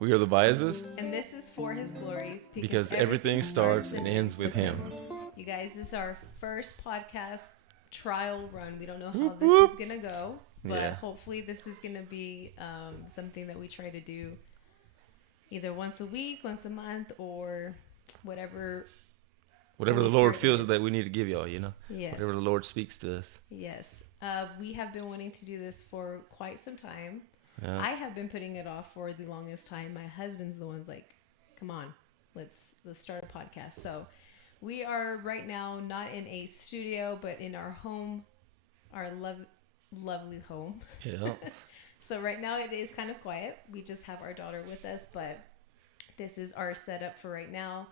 We are the Baezas And this is for his glory because because everything starts and ends ends with with Him. him. You guys, this is our first podcast trial run. We don't know how Whoop, this is whoop. going to go, but Yeah. hopefully, this is going to be something that we try to do either once a week, once a month, or whatever Whatever Holy the Lord Spirit feels leads. that we need to give y'all. Yes. Whatever the Lord speaks to us. Yes. We have been wanting to do this for quite some time. Yeah. I have been putting it off for the longest time. My husband's the one's like, "Come on, let's start a podcast." So we are right now not in a studio, but in our home, our lovely home. Yeah. So right now it is kind of quiet. We just have our daughter with us, but this is our setup for right now.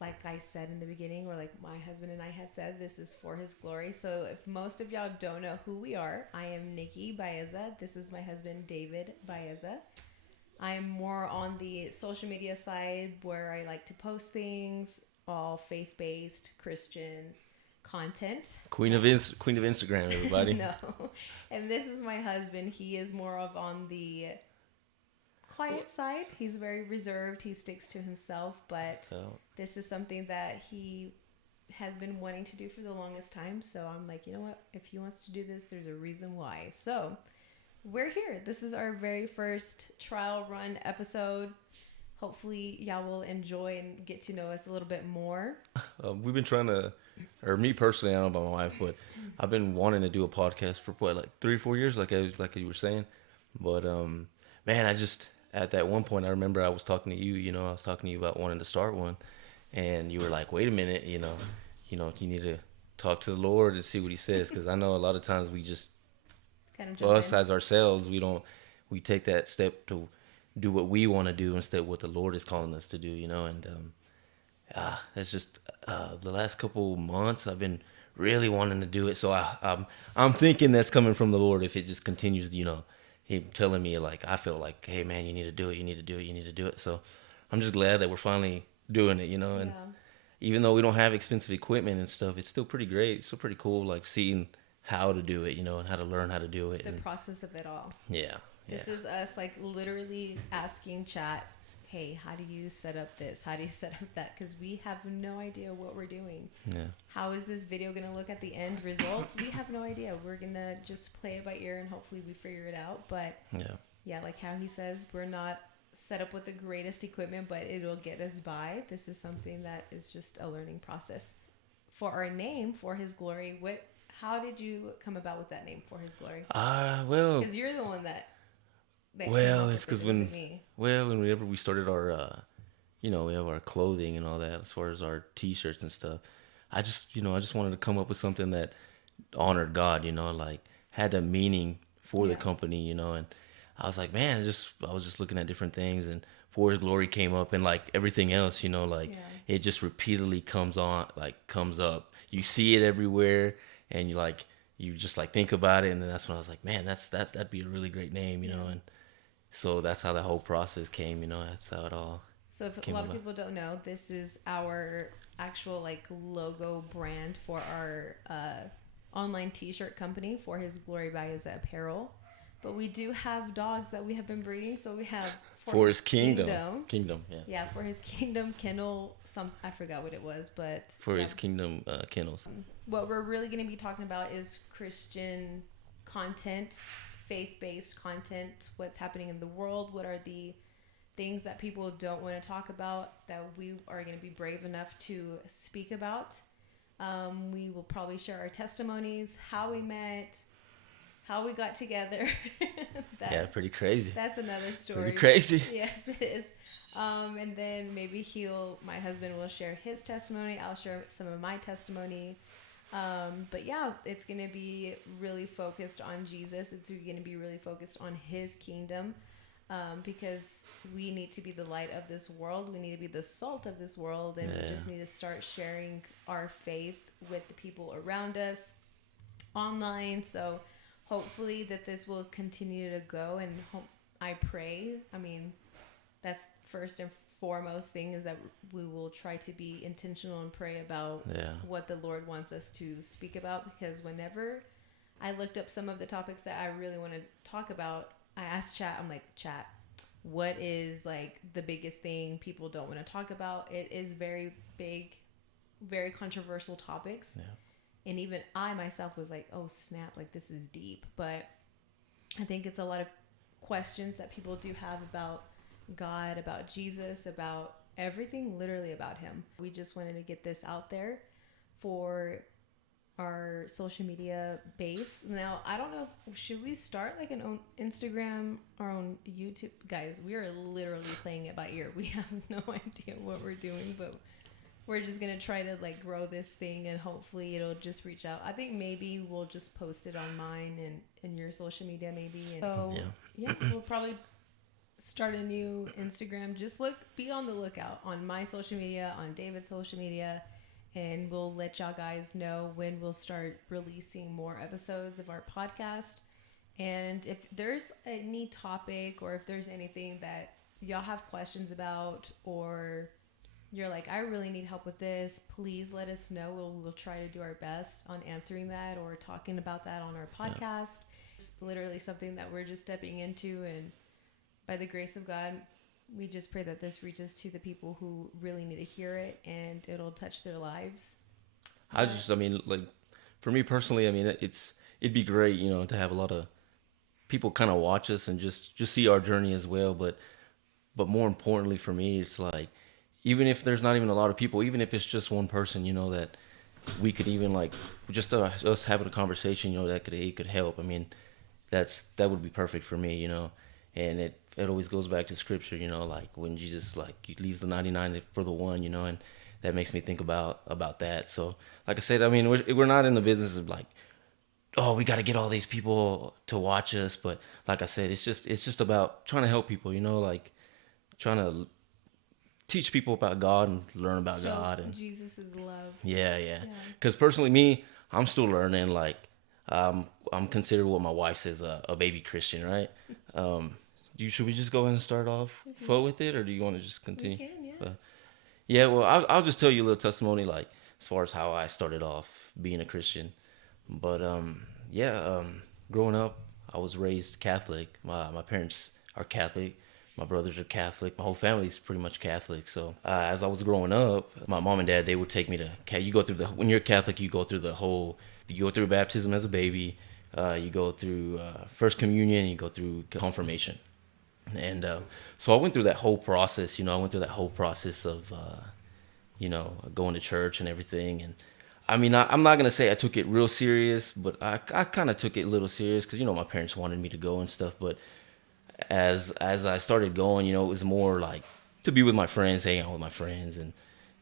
Like I said in the beginning, or like my husband and I had said, this is for his glory. So if most of y'all don't know who we are, I am Nikki Baeza. This is my husband, David Baeza. I am more on the social media side where I like to post things, all faith based Christian content. Queen of Instagram, everybody. No. And this is my husband. He is more of on the quiet side. He's very reserved. He sticks to himself, but So this is something that he has been wanting to do for the longest time. So I'm like, you know what? If he wants to do this, there's a reason why. So we're here. This is our very first trial run episode. Hopefully, y'all will enjoy and get to know us a little bit more. we've been trying to, or me personally, I don't know about my wife, but I've been wanting to do a podcast for what, like 3 or 4 years, like you were saying. But man, I just at that one point I remember I was talking to you. I was talking to you about wanting to start one, and you were like, "Wait a minute, you need to talk to the Lord and see what He says," because I know a lot of times we just Kind of jump us in. as ourselves, we take that step to do what we want to do instead of what the Lord is calling us to do. And it's just the last couple months I've been really wanting to do it. So I'm thinking that's coming from the Lord if it just continues. Him telling me like I feel like, hey man, you need to do it, you need to do it, you need to do it. So I'm just glad that we're finally doing it. And Yeah. even though we don't have expensive equipment and stuff, it's still pretty great. It's still pretty cool, like seeing how to do it, and how to learn how to do it. The And process of it all. yeah, This yeah, is us like literally asking chat, hey, how do you set up this? How do you set up that? Because we have no idea what we're doing. yeah, How is this video going to look at the end result? We have no idea. We're going to just play it by ear and hopefully we figure it out. But yeah, yeah, like how he says, we're not set up with the greatest equipment, but it'll get us by. This is something that is just a learning process. For our name, For His Glory, how did you come about with that name, For His Glory? well, Because you're the one that came up it's with it. because It wasn't me. whenever we started our, we have our clothing and all that as far as our T-shirts and stuff. I just wanted to come up with something that honored God, like had a meaning for the Yeah. company, and I was like, man, I was just looking at different things, and For His Glory came up, and like everything else, like Yeah. it just repeatedly comes up. You see it everywhere, and you just like think about it, and then that's when I was like, man, that'd be a really great name, Yeah. and so that's how the whole process came. That's how it all So if a came lot of about. people don't know, this is our actual like logo brand for our online T-shirt company, For His Glory Baeza Apparel. But we do have dogs that we have been breeding. So we have For His kingdom, yeah. Yeah, For His Kingdom Kennel. I forgot what it was, but For yeah. His kingdom kennels. What we're really going to be talking about is Christian content, faith-based content. What's happening in the world? What are the things that people don't want to talk about that we are going to be brave enough to speak about? We will probably share our testimonies, how we met, how we got together. Yeah, that pretty crazy. that's another Pretty story. crazy. Yes, it is. And then maybe my husband will share his testimony. I'll share some of my testimony. But yeah, it's going to be really focused on Jesus. It's going to be really focused on His kingdom, because we need to be the light of this world. We need to be the salt of this world, and we just need to start sharing our faith with the people around us online. So hopefully that this will continue to go, and I pray. I mean, that's first and foremost thing is that we will try to be intentional and pray about Yeah. what the Lord wants us to speak about, because whenever I looked up some of the topics that I really want to talk about, I asked chat, I'm like, chat, what is like the biggest thing people don't want to talk about. It is very big, very controversial topics. Yeah. And even I myself was like, oh snap, like this is deep. But I think it's a lot of questions that people do have about God, about Jesus, about everything, literally about him. We just wanted to get this out there for our social media base. Now, I don't know if should we start like an own Instagram, our own YouTube. Guys, we are literally playing it by ear. We have no idea what we're doing, but we're just gonna try to like grow this thing, and hopefully it'll just reach out. I think maybe we'll just post it on mine and in your social media maybe. And so yeah, we'll probably start a new Instagram. Just be on the lookout on my social media, on David's social media, and we'll let y'all guys know when we'll start releasing more episodes of our podcast. And if there's any topic, or if there's anything that y'all have questions about, or you're like, I really need help with this, please let us know. We'll try to do our best on answering that or talking about that on our podcast. Yeah. It's literally something that we're just stepping into, and by the grace of God, we just pray that this reaches to the people who really need to hear it, and it'll touch their lives. I mean, like, for me personally, I mean, it'd be great, you know, to have a lot of people kind of watch us and just see our journey as well. But more importantly for me, it's like, even if there's not even a lot of people, even if it's just one person, you know, that we could even like just us having a conversation, you know, it could help. I mean, that would be perfect for me, you know. And it always goes back to scripture, you know, like when Jesus like he leaves the 99 for the one, you know, and that makes me think about that. So like I said, I mean, we're not in the business of like, oh, we got to get all these people to watch us, but like I said, it's just about trying to help people, you know, like trying to teach people about God and learn about Show God and Jesus' love. yeah. Because personally, me, I'm still learning. Like, I'm considered what my wife says a baby Christian, right? Should we just go ahead and start off full with it, or do you want to just continue? We can, yeah. Yeah. Well, I'll just tell you a little testimony, like as far as how I started off being a Christian. But yeah, growing up, I was raised Catholic. My parents are Catholic. My brothers are Catholic. My whole family's pretty much Catholic. So as I was growing up, my mom and dad, they would take me to. You go through when you're Catholic, you go through the whole. You go through baptism as a baby. You go through first communion. You go through confirmation. And so I went through that whole process. You know, I went through that whole process of you know, going to church and everything. And I mean, I'm not gonna say I took it real serious, but I kind of took it a little serious because you know my parents wanted me to go and stuff. But as I started going, you know, it was more like to be with my friends, hang out with my friends, and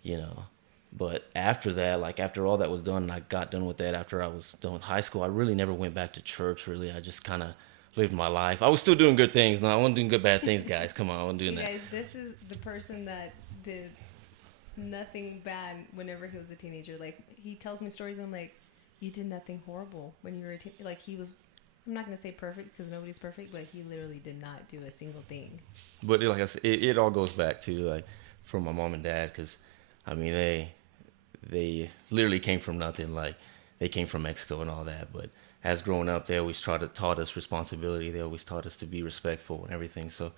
you know. But after that, like after all that was done, and I got done with that. After I was done with high school, I really never went back to church. Really, I just kind of lived my life. I was still doing good things. No, I wasn't doing good bad things, guys. Come on, I wasn't doing You that. guys, this is the person that did nothing bad whenever he was a teenager. Like, he tells me stories, and I'm like, you did nothing horrible when you were like, he was, I'm not going to say perfect because nobody's perfect, but he literally did not do a single thing. But like I said, it all goes back to like from my mom and dad, because I mean they literally came from nothing. Like they came from Mexico and all that. But as growing up, they always taught us responsibility. They always taught us to be respectful and everything. So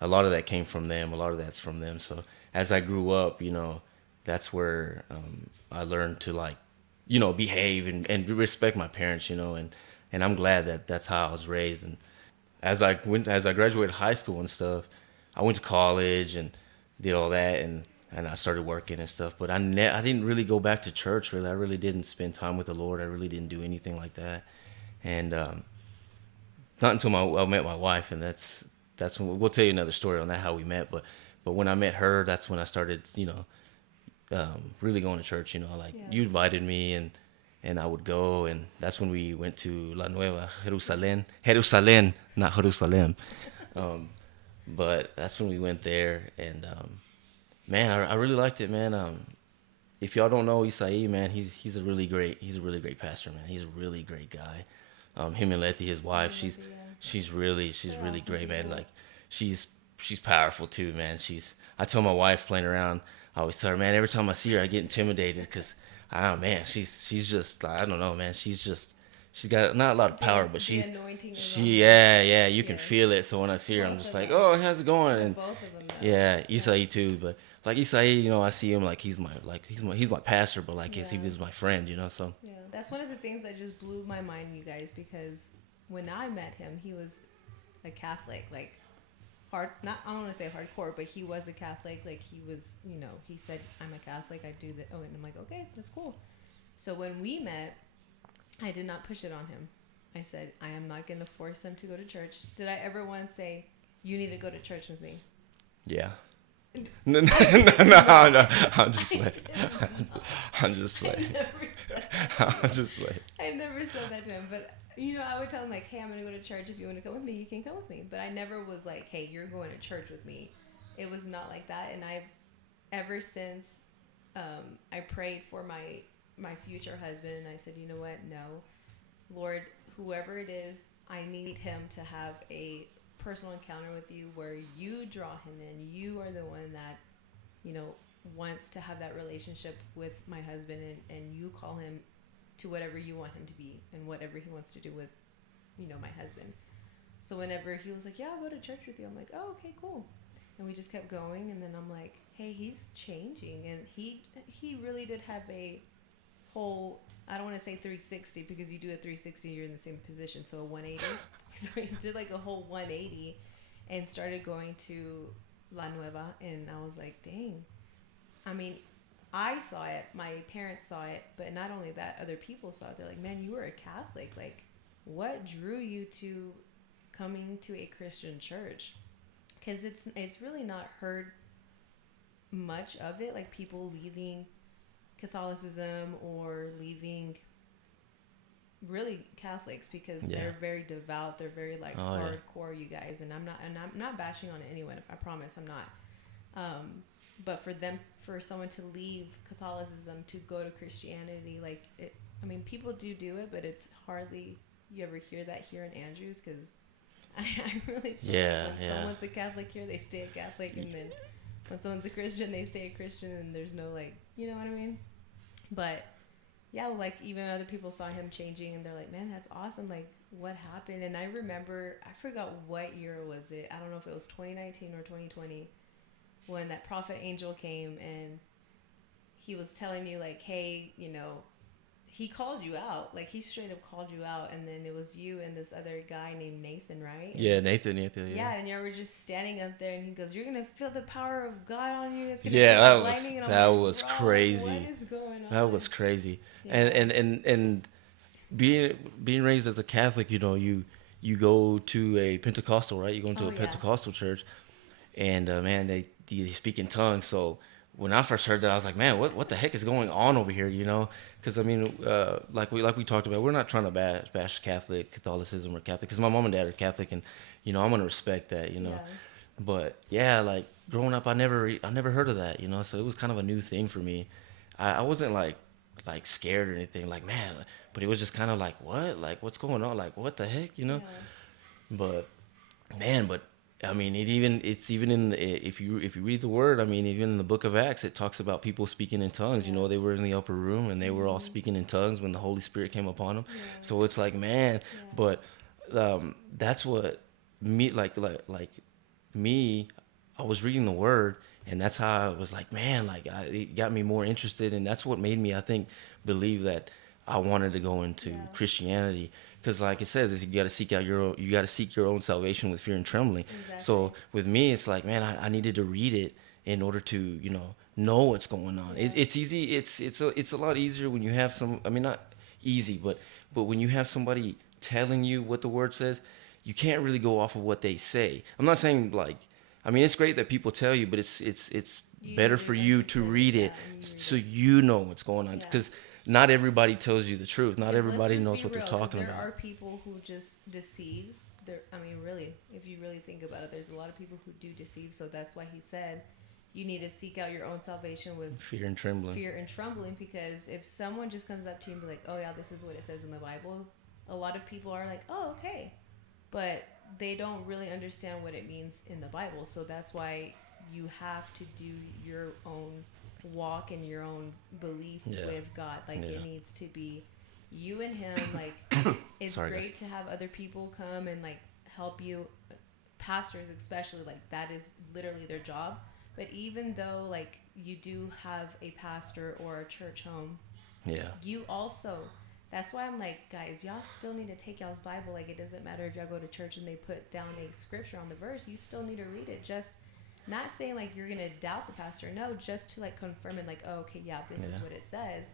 a lot of that came from them. A lot of that's from them. So as I grew up, you know, that's where I learned to like, you know, behave and respect my parents. You know, and I'm glad that that's how I was raised. And as I graduated high school and stuff, I went to college and did all that, and I started working and stuff. But I didn't really go back to church. Really, I really didn't spend time with the Lord. I really didn't do anything like that. And not until I met my wife, and that's when we'll tell you another story on that how we met. But when I met her, that's when I started, you know, really going to church. You know, like you invited me, and I would go, and that's when we went to La Nueva Jerusalén, not Jerusalem. But that's when we went there, and man, I really liked it, man. If y'all don't know Isai, man, he's a really great pastor, man. He's a really great guy. Him and Letty, his wife, she's really great, man. Like she's powerful too, man. I tell my wife playing around, I always tell her, man, every time I see her, I get intimidated because, man, she's just, I don't know, man. she's got not a lot of power, but The she's anointing is on she her. yeah, you can Yes. feel it. So when I see her, I'm Both just of like, them. oh, how's it going? Well, And both of them though. yeah, Yeah. Isai too, but like Isai, I see him like he's my pastor, but like he Yeah. was my friend. So Yeah. That's one of the things that just blew my mind, you guys, because when I met him, he was a Catholic, like hard. Not I don't want to say hardcore, but he was a Catholic. Like he was, he said, "I'm a Catholic. I do that." Oh, and I'm like, okay, that's cool. So when we met, I did not push it on him. I said, I am not going to force him to go to church. Did I ever once say, you need to go to church with me? yeah. No, no, I no, did no, not. no. I'm just I playing. did not. I'm just I playing. never said that to I'm him. just playing. I never said that to him. But, I would tell him, like, hey, I'm going to go to church. If you want to come with me, you can come with me. But I never was like, hey, you're going to church with me. It was not like that. And ever since, I prayed for my future husband. And I said, you know what? No. Lord, whoever it is, I need him to have a personal encounter with you where you draw him in. You are the one that, you know, wants to have that relationship with my husband, and you call him to whatever you want him to be and whatever he wants to do with, my husband. So whenever he was like, yeah, I'll go to church with you, I'm like, oh, okay, cool. And we just kept going, and then I'm like, hey, he's changing. And he really did have a whole, I don't want to say 360 because you do a 360, you're in the same position. So a 180. So he did like a whole 180 and started going to La Nueva. And I was like, dang. I mean, I saw it, my parents saw it, but not only that, other people saw it. They're like, man, you were a Catholic. Like, what drew you to coming to a Christian church? Because it's really not heard much of it, like people leaving Catholicism or leaving really Catholics because Yeah. they're very devout. They're very like Oh, yeah. hardcore, you guys. And I'm not bashing on anyone. I promise I'm not. But for someone to leave Catholicism to go to Christianity, like it. I mean, people do it, but it's hardly you ever hear that here in Andrews because I really feel Yeah, like when yeah. someone's a Catholic here, they stay a Catholic, and then when someone's a Christian, they stay a Christian, and there's no like, you know what I mean? But yeah, well, like even other people saw him changing, and they're like, "Man, that's awesome! Like, what happened?" And I remember, I forgot what year was it. I don't know if it was 2019 or 2020 when that prophet angel came and he was telling you like, "Hey, he called you out. Like he straight up called you out, and then it was you and this other guy named Nathan, right?" Yeah, And Nathan, yeah. yeah, and you were just standing up there, and he goes, "You're gonna feel the power of God on you. It's gonna Yeah, hit like lightning." And I'm that like, was "Bro, what crazy. is going That was on?" crazy. Yeah. And being raised as a Catholic, you go to a Pentecostal, right? You go into Oh a yeah. Pentecostal church, and man, they speak in tongues. So when I first heard that, I was like, man, what the heck is going on over here? Because I mean, like we talked about, we're not trying to bash Catholicism or Catholic, because my mom and dad are Catholic, and I'm gonna respect that. Yeah. But yeah, like growing up, I never heard of that. So it was kind of a new thing for me. I wasn't like scared or anything, like man, but it was just kind of like what, like what's going on, like what the heck. Yeah. But man, but I mean, it's even in if you read the word, I mean, even in the book of Acts, it talks about people speaking in tongues. Yeah. They were in the upper room and they were all Mhm. speaking in tongues when the Holy Spirit came upon them. Yeah. So it's like, man, Yeah. but that's what me like me. I was reading the word, and that's how I was like, man, like it got me more interested, and that's what made me, I think, believe that I wanted to go into Yeah. Christianity, because like it says, is you got to seek your own salvation with fear and trembling. Exactly. So with me, it's like, man, I needed to read it in order to know what's going on. Yeah. It's easy. It's a lot easier when you have some. I mean, not easy, but when you have somebody telling you what the word says, you can't really go off of what they say. I'm not saying like. I mean, it's great that people tell you, but it's better for you to understand it, read yeah, it and you read so it. you know what's going on. Yeah. Because not everybody tells you the truth. Not Because let's everybody just knows be what they're real, because talking there about. are people who just deceives. There, I mean, really, if you really think about it, there's a lot of people who do deceive. So that's why he said, you need to seek out your own salvation with Fear and trembling. fear and trembling. Because if someone just comes up to you and be like, "Oh yeah, this is what it says in the Bible," a lot of people are like, "Oh okay," but they don't really understand what it means in the Bible. So that's why you have to do your own walk and your own belief Yeah. with God. Like Yeah. it needs to be you and him, like, it's Sorry, guys. great to have other people come and like help you, pastors especially, like that is literally their job. But even though like you do have a pastor or a church home, Yeah, you also, that's why I'm like, guys, y'all still need to take y'all's Bible. Like, it doesn't matter if y'all go to church and they put down a scripture on the verse, you still need to read it. Just not saying like you're gonna doubt the pastor, no, just to like confirm and like, oh, okay, yeah, this is yeah, what it says.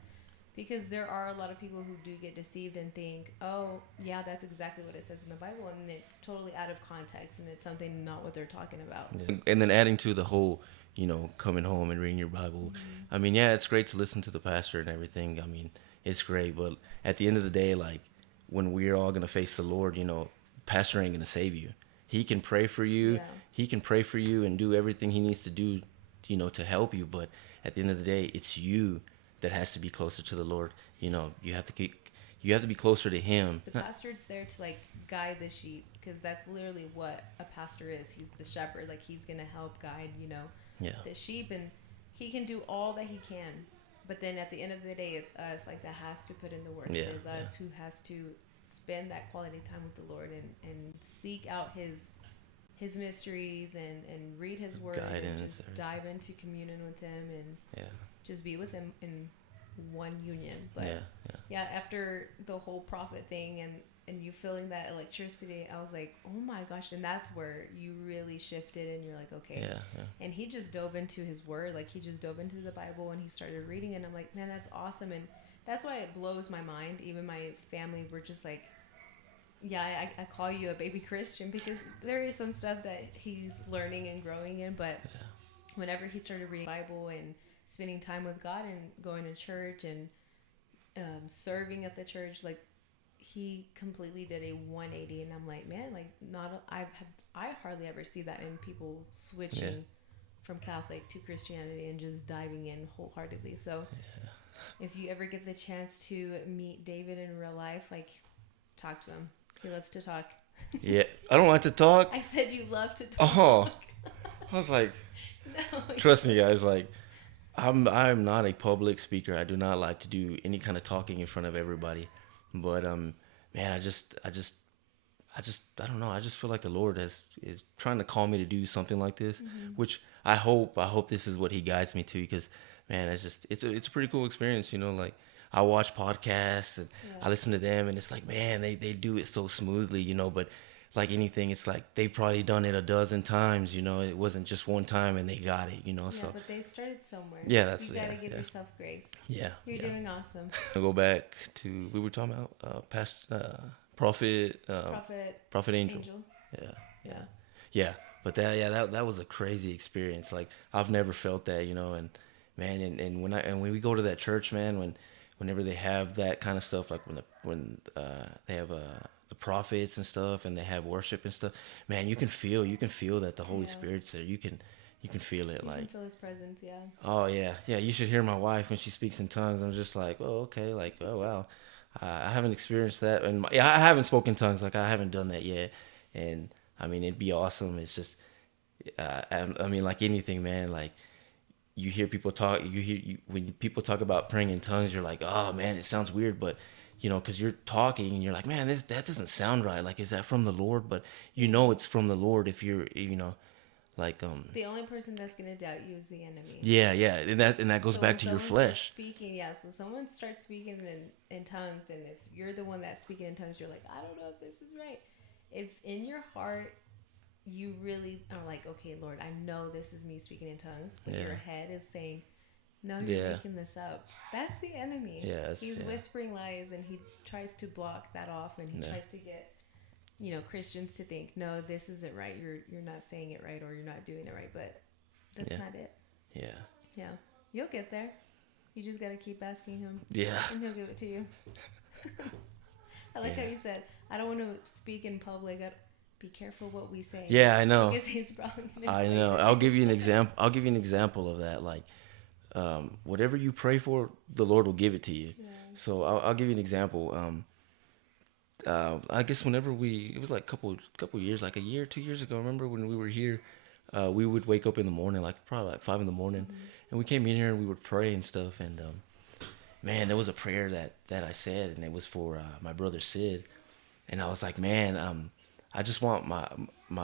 Because there are a lot of people who do get deceived and think, oh, yeah, that's exactly what it says in the Bible, and it's totally out of context and it's something not what they're talking about. yeah. And then adding to the whole, coming home and reading your Bible. Mm-hmm. I mean, yeah, it's great to listen to the pastor and everything. I mean, it's great, but at the end of the day, like when we're all gonna face the Lord, pastor ain't gonna save you. He can pray for you. Yeah. He can pray for you and do everything he needs to do, to help you. But at the end of the day, it's you that has to be closer to the Lord. You have to you have to be closer to Him. The pastor's there to like guide the sheep, because that's literally what a pastor is. He's the shepherd. Like, he's gonna help guide, Yeah, the sheep, and he can do all that he can. But then at the end of the day, it's us like that has to put in the work. yeah, It is yeah. us who has to spend that quality time with the Lord, and seek out his mysteries, and read his word, and Guidance. just dive into communion with him, and Yeah, just be with him in one union. But yeah, yeah, yeah, after the whole prophet thing, and you feeling that electricity, I was like, oh my gosh. And that's where you really shifted, and you're like, okay. yeah, yeah. And he just dove into his word, like he just dove into the Bible and he started reading, and I'm like, man, that's awesome. And that's why it blows my mind. Even my family were just like, yeah, I call you a baby Christian, because there is some stuff that he's learning and growing in. But whenever he started reading the Bible and spending time with God and going to church and serving at the church, like he completely did a 180. And I'm like, man, like I hardly ever see that in people switching Yeah. from Catholic to Christianity and just diving in wholeheartedly. So if you ever get the chance to meet David in real life, like, talk to him. He loves to talk. Yeah, I don't like to talk. I said you love to talk. Oh, I was like, No. trust me, guys. Like, I'm not a public speaker. I do not like to do any kind of talking in front of everybody. But man, I don't know. I just feel like the Lord is trying to call me to do something like this, Mm-hmm. which I hope this is what He guides me to, because man, it's a pretty cool experience. Like I watch podcasts and I Yeah. listen to them, and it's like, man, they do it so smoothly. But like anything, it's like they've probably done it a dozen times. It wasn't just one time and they got it. Yeah, So but they started somewhere. yeah, that's You yeah, gotta give yeah, yourself grace. yeah, You're yeah. doing awesome. I go back to we were talking about past prophet Prophet prophet angel. Angel. Yeah, yeah, Yeah. yeah. But that was a crazy experience. Like I've never felt that, and man, and when we go to that church, man, whenever they have that kind of stuff, like when they have the prophets and stuff, and they have worship and stuff, man, you can feel that the Holy Yeah. Spirit's there. You can feel it, You can like, feel his presence, yeah. oh yeah, yeah. You should hear my wife when she speaks in tongues. I'm just like, oh okay, like, oh wow. I haven't experienced that, and yeah, I haven't spoken tongues. Like I haven't done that yet, and I mean it'd be awesome. It's just, I mean, like anything, man. Like you hear people talk, when people talk about praying in tongues, you're like, oh man, it sounds weird, but because you're talking and you're like, man, that doesn't sound right. Like, is that from the Lord? But it's from the Lord if you're, like The only person that's gonna doubt you is the enemy. yeah, yeah, and that goes So back when to your someone starts flesh. speaking, yeah, so someone starts speaking in tongues, and if you're the one that's speaking in tongues, you're like, I don't know if this is right. If in your heart you really are like, okay, Lord, I know this is me speaking in tongues, but Yeah. your head is saying, no, you're Yeah. making this up. That's the enemy. Yes, He's yeah. whispering lies, and he tries to block that off, and he Yeah. tries to get Christians to think, no, this isn't right. You're not saying it right, or you're not doing it right. But that's Yeah. not it. Yeah. Yeah, you'll get there. You just gotta keep asking him, Yeah. and he'll give it to you. I like how Yeah. you said, I don't want to speak in public. Be careful what we say. Yeah, I know. Because he's probably gonna I tell know. you to I'll do give you an it. example. I'll give you an example of that. Like, whatever you pray for, the Lord will give it to you. Yeah. So I'll give you an example. I guess whenever it was like couple years, like a year, 2 years ago. Remember when we were here? We would wake up in the morning, like probably like 5 in the morning, Mm-hmm. and we came in here and we would pray and stuff. And man, there was a prayer that I said, and it was for my brother Sid, and I was like, man, I just want my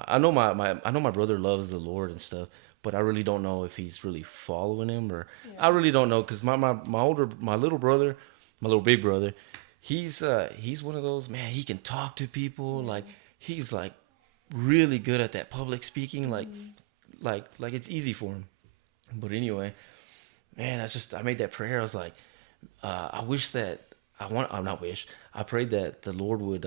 I know my brother loves the Lord and stuff, but I really don't know if he's really following him, or I Yeah. really don't know because my little brother, my little big brother, he's one of those, man. He can talk to people, like Yeah. he's like really good at that public speaking, Hmm. like it's easy for him. But anyway, man, I made that prayer. I was like, I wish that I'm not wish. I prayed that the Lord would,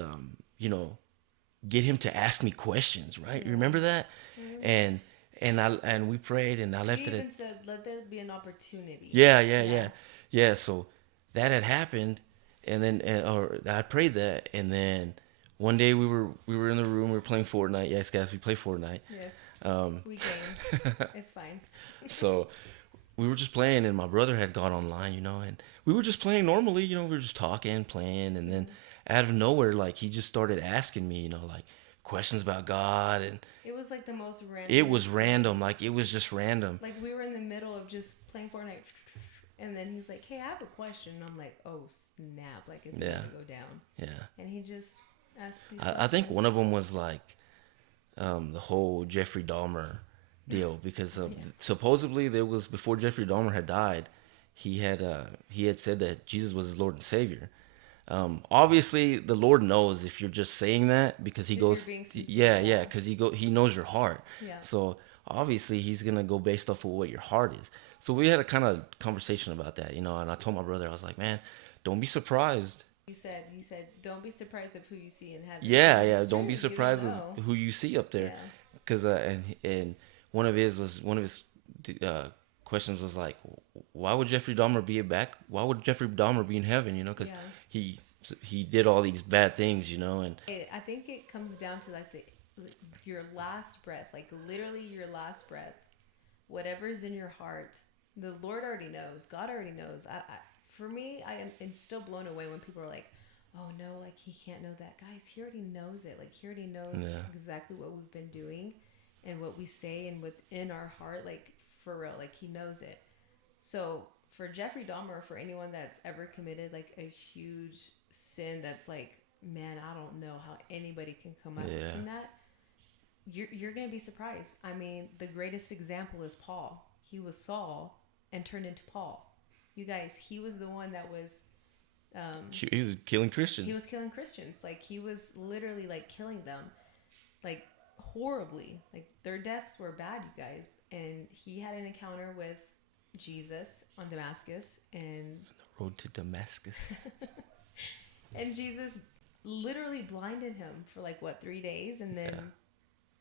get him to ask me questions. Right? You Yeah. remember that? I remember that. And and we prayed, and I You left it at even said, "Let there be an opportunity." yeah, yeah, Yeah. yeah, yeah. So that had happened, and then or I prayed that, and then one day we were in the room, we were playing Fortnite. Yes, guys, we play Fortnite. Yes. Um, We game. It's fine. so we were just playing, and my brother had got online, and we were just playing normally, we were just talking, playing, and then Yeah. out of nowhere, like he just started asking me, like questions about God, and It was like the most it randomest was thing. random, like it was just random. Like we were in the middle of just playing Fortnite, and then he's like, "Hey, I have a question." And I'm like, "Oh snap! Like it's Yeah, about to go down." yeah. And he just asked these I think questions. one of them was like the whole Jeffrey Dahmer deal because Yeah. supposedly there was before Jeffrey Dahmer had died, he had said that Jesus was his Lord and Savior. Obviously, the Lord knows if you're just saying that because he If you're goes, being sincere, yeah, yeah, yeah. because he knows your heart. Yeah. So obviously, he's gonna go based off of what your heart is. So we had a kind of conversation about that, and I told my brother, I was like, man, don't be surprised. You said, don't be surprised of who you see in heaven, Yeah, because yeah, it's don't true. be You don't surprised with know. who you see up there, Yeah. because and one of his uh, questions was like, why would Jeffrey Dahmer be in heaven? Because Yeah. he he did all these bad things, and I think it comes down to like your last breath, like literally your last breath, whatever's in your heart. The Lord already knows. God already knows. For me, am still blown away when people are like, "Oh no, like he can't know that." Guys, he already knows it. Like he already knows yeah, exactly what we've been doing, and what we say and what's in our heart. Like for real, like he knows it. So for Jeffrey Dahmer, for anyone that's ever committed like a huge sin, that's like, man, I don't know how anybody can come out yeah, from that. You're gonna be surprised. I mean, the greatest example is Paul. He was Saul and turned into Paul. You guys, he was the one that was he was killing he Christians. was killing Christians. Like he was literally like killing them, like horribly. Like their deaths were bad, you guys. And he had an encounter with Jesus on Damascus, and Road to Damascus. and Jesus literally blinded him for like what 3 days, and then Yeah,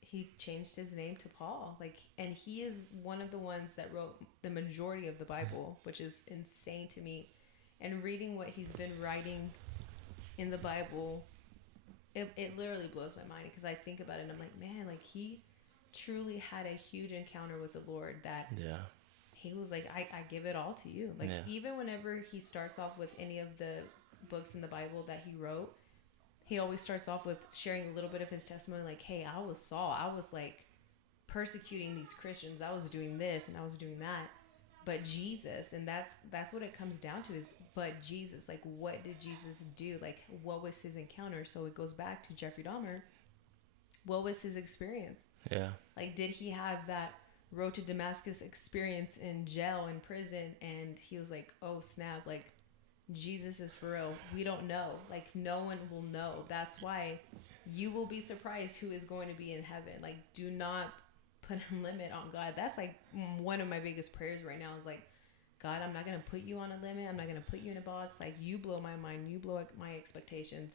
he changed his name to Paul. Like, and he is one of the ones that wrote the majority of the Bible, which is insane to me. And reading what he's been writing in the Bible, it literally blows my mind because I think about it and I'm like, man, like he truly had a huge encounter with the Lord that yeah, he was like, I give it all to you. Like, yeah, even whenever he starts off with any of the books in the Bible that he wrote, he always starts off with sharing a little bit of his testimony, like, hey, I was Saul. I was like persecuting these Christians. I was doing this and I was doing that. But Jesus, and that's what it comes down to is, but Jesus, like, what did Jesus do? Like, what was his encounter? So it goes back to Jeffrey Dahmer. What was his experience? yeah, Like, did he have that road to Damascus experience in jail, in prison, and he was like, oh snap, like Jesus is for real. We don't know. Like no one will know. That's why you will be surprised who is going to be in heaven. Like do not put a limit on God. That's like one of my biggest prayers right now is like, God, I'm not going to put you on a limit. I'm not going to put you in a box. Like you blow my mind. You blow my expectations.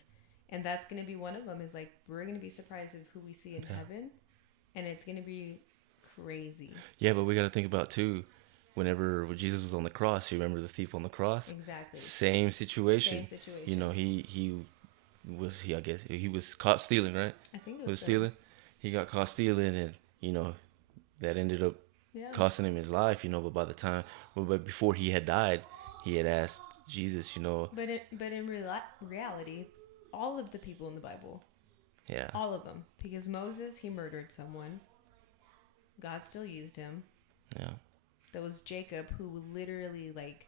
And that's going to be one of them is like, we're going to be surprised of who we see in yeah. heaven. And it's going to be crazy. Yeah, but we got to think about too. Whenever Jesus was on the cross, you remember the thief on the cross? Exactly. Same Same situation. situation. I guess he was caught stealing, right? I think it He was was so. stealing. He got caught stealing, and that ended up Yeah. costing him his life. But by the time, but before he had died, he had asked Jesus. But in reality, all of the people in the Bible, Yeah, all of them, because Moses he murdered someone, God still used him. yeah, There was Jacob who literally like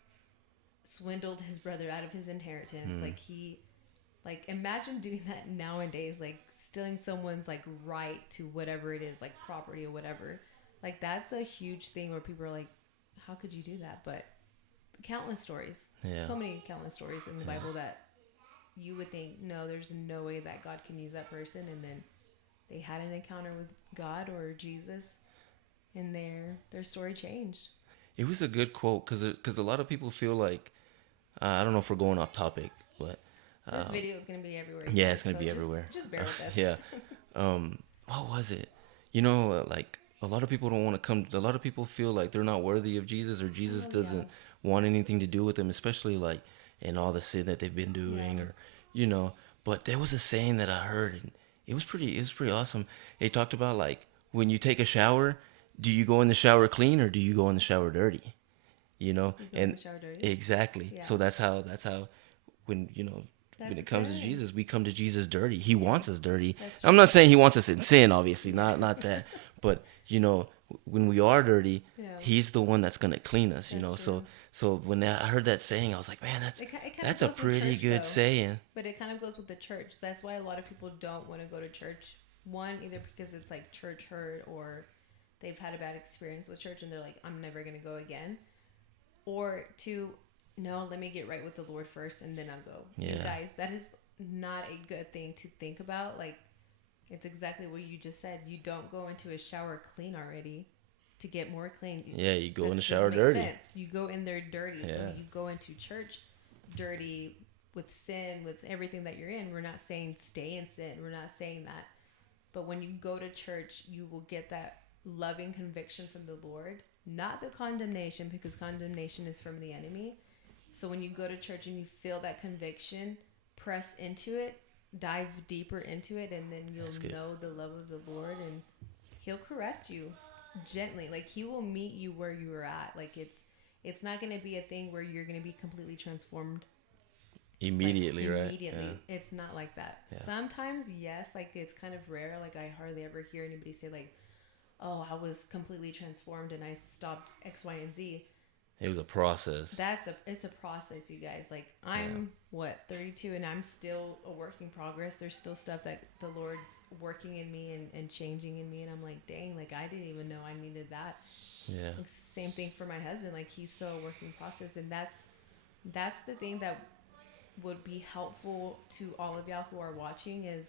swindled his brother out of his inheritance. Mm. Like he, like imagine doing that nowadays, like stealing someone's like right to whatever it is, like property or whatever. Like that's a huge thing where people are like, how could you do that? But countless stories, Yeah. so many countless stories in the Yeah. Bible that you would think, no, there's no way that God can use that person, and then they had an encounter with God or Jesus, and their story changed. It was a good quote because a lot of people feel like I don't know if we're going off topic, but This um, video is gonna be everywhere, you yeah, it's guys. gonna So be everywhere. just bear with us. Yeah. What was it? Like a lot of people don't want to come. A lot of people feel like they're not worthy of Jesus, or Jesus Oh yeah, doesn't want anything to do with them, especially like in all the sin that they've been yeah. doing, or you know. But there was a saying that I heard, and it was pretty awesome. It talked about like when you take a shower, do you go in the shower clean or do you go in the shower dirty? You go in And the shower dirty. exactly. Yeah, So that's how when when that's it comes to good. Jesus, we come to Jesus dirty. He Yeah, wants us dirty. that's I'm true. not saying he wants us in sin, obviously, Yeah, not that, but when we are dirty, yeah, he's the one that's gonna clean us. that's So true. when I heard that saying, I was like, man, It kind of that's a goes with pretty church good though, saying. but it kind of goes with the church. That's why a lot of people don't want to go to church. One, either because it's like church hurt, or they've had a bad experience with church and they're like, I'm never gonna go again. Or two, no, let me get right with the Lord first and then I'll go. Yeah. And guys, that is not a good thing to think about. Like, it's exactly what you just said. You don't go into a shower clean already to get more clean. Yeah, you go That in the doesn't shower make dirty. sense. You go in there dirty. Yeah. So you go into church dirty with sin, with everything that you're in. We're not saying stay in sin. We're not saying that. But when you go to church, you will get that loving conviction from the Lord, not the condemnation, because condemnation is from the enemy. So when you go to church and you feel that conviction, press into it, dive deeper into it, and then you'll know the love of the Lord, and he'll correct you gently. Like he will meet you where you are at. Like it's not going to be a thing where you're going to be completely transformed Immediately, like, right? immediately. Yeah. It's not like that. Yeah. Sometimes, yes, like it's kind of rare. Like I hardly ever hear anybody say like, "Oh, I was completely transformed and I stopped X, Y, and Z." It was a process. It's a process, you guys. Like I'm 32 and I'm still a work in progress. There's still stuff that the Lord's working in me and changing in me, and I'm like, dang, like I didn't even know I needed that. Yeah. Like, same thing for my husband. Like he's still a working process, and that's the thing that would be helpful to all of y'all who are watching is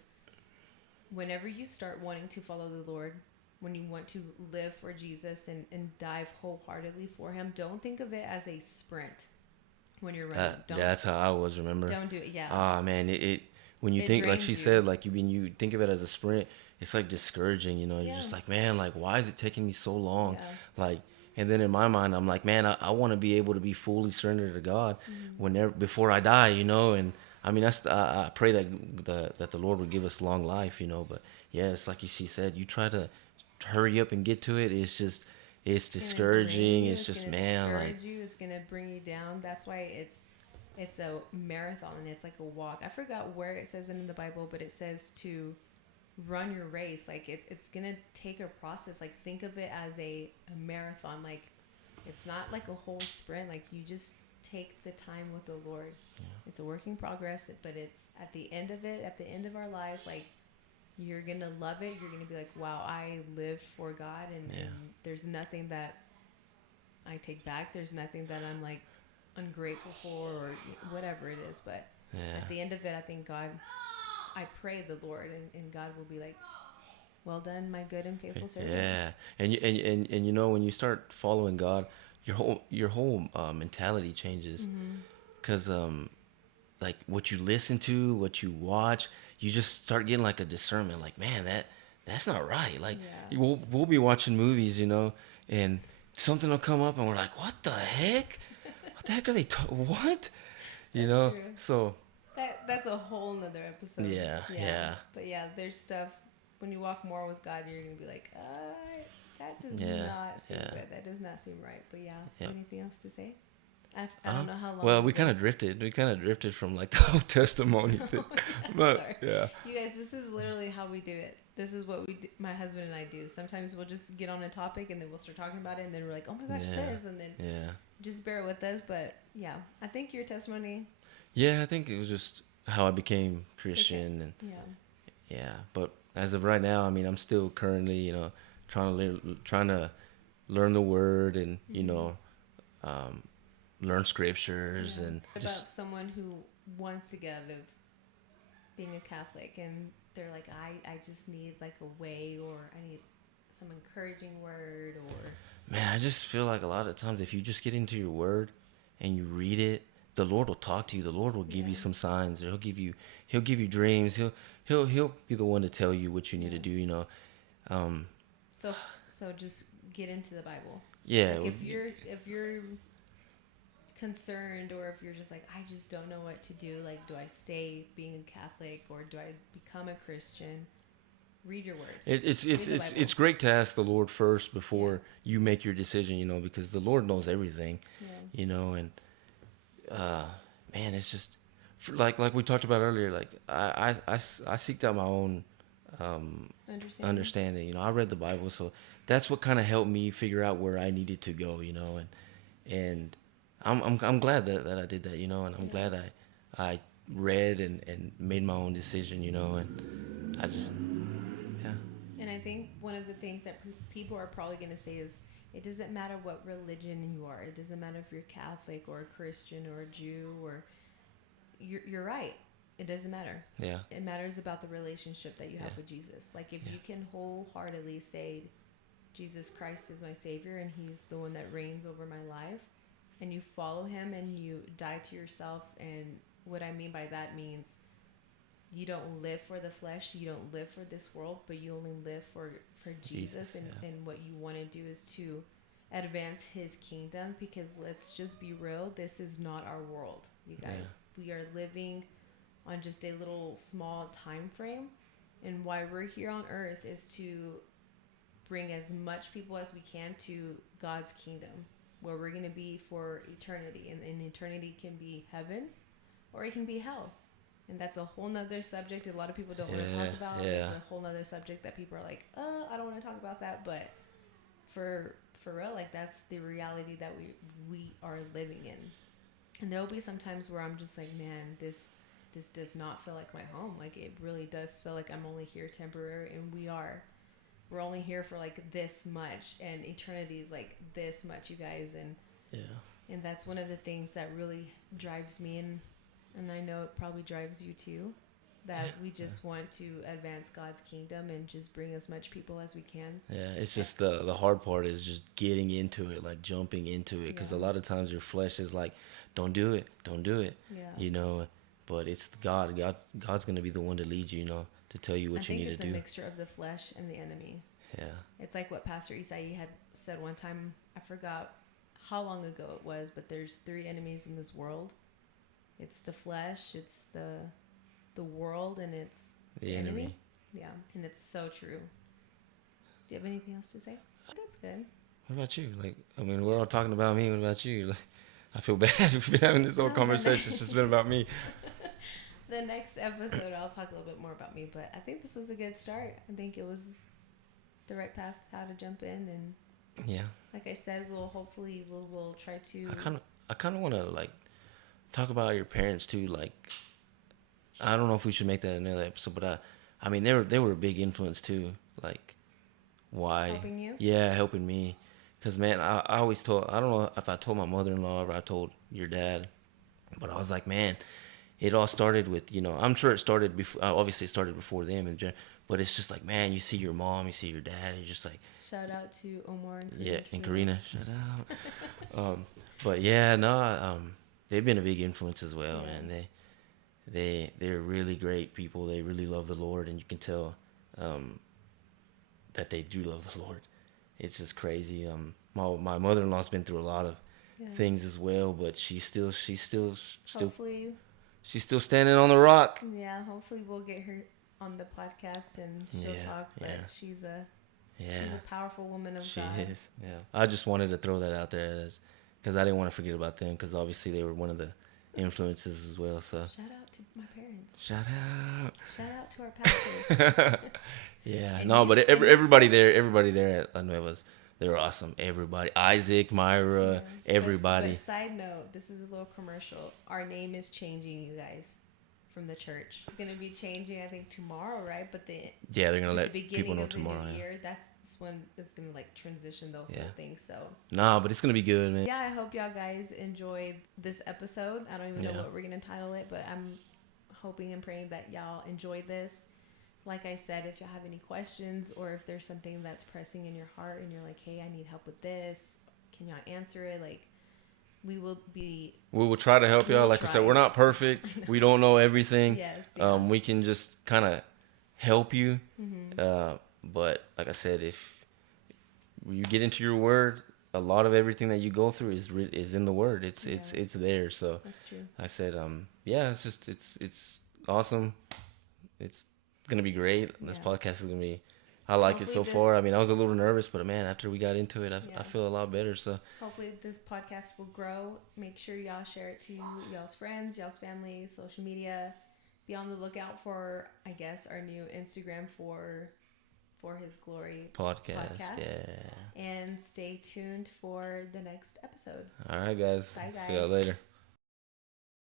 whenever you start wanting to follow the Lord, when you want to live for Jesus and dive wholeheartedly for him, don't think of it as a sprint when you're running. That's how I was, remember? Don't do it. Yeah. Ah, man, it when you It think, like drains she you. said, like you think of it as a sprint, it's like discouraging, You're Yeah. just like, man, like why is it taking me so long? Yeah. Like, and then in my mind, I'm like, man, I want to be able to be fully surrendered to God whenever before I die, And I mean, I pray that the Lord would give us long life, But yeah, it's like she said, you try to hurry up and get to it. It's discouraging. You. It's just, gonna man, discourage like you. It's gonna bring you down. That's why it's a marathon and it's like a walk. I forgot where it says it in the Bible, but it says to run your race. Like it's gonna take a process. Like think of it as a marathon. Like it's not like a whole sprint. Like you just take the time with the Lord. Yeah. It's a work in progress, but it's at the end of it, at the end of our life, like you're gonna love it. You're gonna be like, wow, I lived for God, and there's nothing that I take back. There's nothing that I'm like ungrateful for or whatever it is. But at the end of it, I think I pray the Lord, and God will be like, well done, my good and faithful servant. Yeah, and when you start following God, your whole mentality changes, because like what you listen to, what you watch, you just start getting like a discernment. Like, man, that's not right. Like we'll be watching movies, and something will come up, and we're like, what the heck? What the heck are they? What? True. So that's a whole nother episode. Yeah. But yeah, there's stuff when you walk more with God, you're gonna be like, that does not seem good. That does not seem right. But anything else to say? I don't know how long Well, we've we kind been. of drifted. We kind of drifted from like the whole testimony thing. But Sorry. yeah, You guys, this is literally how we do it. This is what my husband and I do. Sometimes we'll just get on a topic and then we'll start talking about it and then we're like, oh my gosh, yeah, this. And then yeah, just bear with us. But yeah, I think your testimony, yeah. I think it was just how I became okay. Christian, and Yeah. yeah. But as of right now, I mean, I'm still currently, trying to learn the word, and Mm-hmm. um, learn scriptures, Yeah. and just About someone who wants to get out of being a Catholic and they're like, I just need like a way or I need some encouraging word or. man, I just feel like a lot of times if you just get into your word and you read it, the Lord will talk to you. The Lord will give Yeah. you some signs. Or he'll give you dreams. He'll be the one to tell you what you need to Yeah. do. Um, So just get into the Bible. yeah, Like if you're concerned or if you're just like I just don't know what to do, like do I stay being a Catholic or do I become a Christian? Read your word. it's Read the it's Bible. it's great to ask the Lord first Yeah. before you make your decision. Because the Lord knows everything. Yeah. And uh, man, it's just like we talked about earlier. Like I seeked out my own um, Understanding. understanding. I read the Bible, so that's what kind of helped me figure out where I needed to go. And I'm glad that I did that. And I'm Yeah. glad I read and made my own decision. And I just yeah And I think one of the things that people are probably going to say is it doesn't matter what religion you are. It doesn't matter if you're Catholic or a Christian or a Jew or you're right. It doesn't matter. yeah It matters about the relationship that you yeah have with Jesus. Like if yeah you can wholeheartedly say Jesus Christ is my savior and he's the one that reigns over my life and you follow him and you die to yourself, and what I mean by that means you don't live for the flesh, you don't live for this world, but you only live for Jesus, Jesus, and yeah, what you want to do is to advance his kingdom, because let's just be real, this is not our world, you guys. yeah, We are living on just a little small time frame, and why we're here on earth is to bring as much people as we can to God's kingdom, where we're going to be for eternity, and eternity can be heaven or it can be hell, and that's a whole nother subject a lot of people don't want to talk yeah, about. There's yeah, a whole nother subject that people are like, I don't want to talk about that, but for real, like that's the reality that we are living in. And there will be some times where I'm just like, man, this does not feel like my home. Like it really does feel like I'm only here temporary, and we're only here for like this much, and eternity is like this much, you guys. yeah, And that's one of the things that really drives me, and I know it probably drives you too, yeah, that we yeah. just want to advance God's kingdom and just bring as much people as we can. Yeah, it's just the hard part is just getting into it, like jumping into it, because Yeah. a lot of times your flesh is like, "Don't do it, don't do it," Yeah. you know. But it's God. God's gonna be the one to lead you, to tell you I what you think need to it's a do. mixture of the flesh and the enemy. Yeah, It's like what Pastor Isai had said one time. I forgot how long ago it was, but there's three enemies in this world. It's the flesh, it's the world, and it's the the enemy. enemy. Yeah, and it's so true. Do you have anything else to say? That's good. What about you? Like, I mean, we're all talking about me. What about you? Like, I feel bad. We've been having this whole No, the conversation. It's just been about me. the next episode I'll talk a little bit more about me, but I think this was a good start. I think it was the right path how to jump in, and Yeah, like I said, we'll try to. I kind of want to like talk about your parents too. Like, I don't know if we should make that another episode, but I mean, they were a big influence too. Like, why? Helping you. Yeah, helping me. Cause man, I always told. I don't know if I told my mother-in-law or I told your dad, but I was like, man, it all started with I'm sure it started before. Obviously, it started before them, but it's just like, man, you see your mom, you see your dad, and you're just like, Shout out to Omar and yeah, and Karina. Karina, shut out. But yeah, no, they've been a big influence as well, Yeah. man. They're really great people. They really love the Lord, and you can tell um, that they do love the Lord. It's just crazy. My mother-in-law's been through a lot of Yeah. things as well, but she's still Hopefully, she's still standing on the rock. yeah. Hopefully, we'll get her on the podcast and she'll Yeah, talk. But yeah, she's yeah. a powerful woman of She God. is. Yeah. I just wanted to throw that out there because I didn't want to forget about them because obviously they were one of the influences as well. So Shout out to my parents. shout out. Shout out to our pastors. Yeah, And no, you but and you said everybody there at La Nuevas, they were awesome. Everybody, Isaac, Myra, yeah. But everybody. side note, this is a little commercial. Our name is changing, you guys, from the church. It's gonna be changing, I think, tomorrow, right? But Yeah, they're gonna the let people beginning know of the tomorrow. new Yeah, year, that's when it's gonna like transition the yeah. whole thing. So Nah, but it's gonna be good, man. yeah, I hope y'all guys enjoyed this episode. I don't even know Yeah, what we're gonna title it, but I'm hoping and praying that y'all enjoyed this. Like I said, if y'all have any questions or if there's something that's pressing in your heart and you're like, hey, I need help with this, can y'all answer it? Like, we will be, we will try to help we y'all. will Like I said, try. we're not perfect. We don't know everything. Yes, yeah. We can just kind of help you. Mm-hmm. But like I said, if you get into your word, a lot of everything that you go through is in the word. It's there. So That's true. I said, yeah, it's just it's awesome. It's gonna be great. This Yeah. podcast is gonna be. I like it Hopefully so this, far. I mean, I was a little nervous, but man, after we got into it, yeah. I feel a lot better. So Hopefully this podcast will grow. Make sure y'all share it to y'all's friends, y'all's family, social media. Be on the lookout for, I guess, our new Instagram for His Glory podcast, yeah. And stay tuned for the next episode. All right, guys. Bye, See y'all guys. later.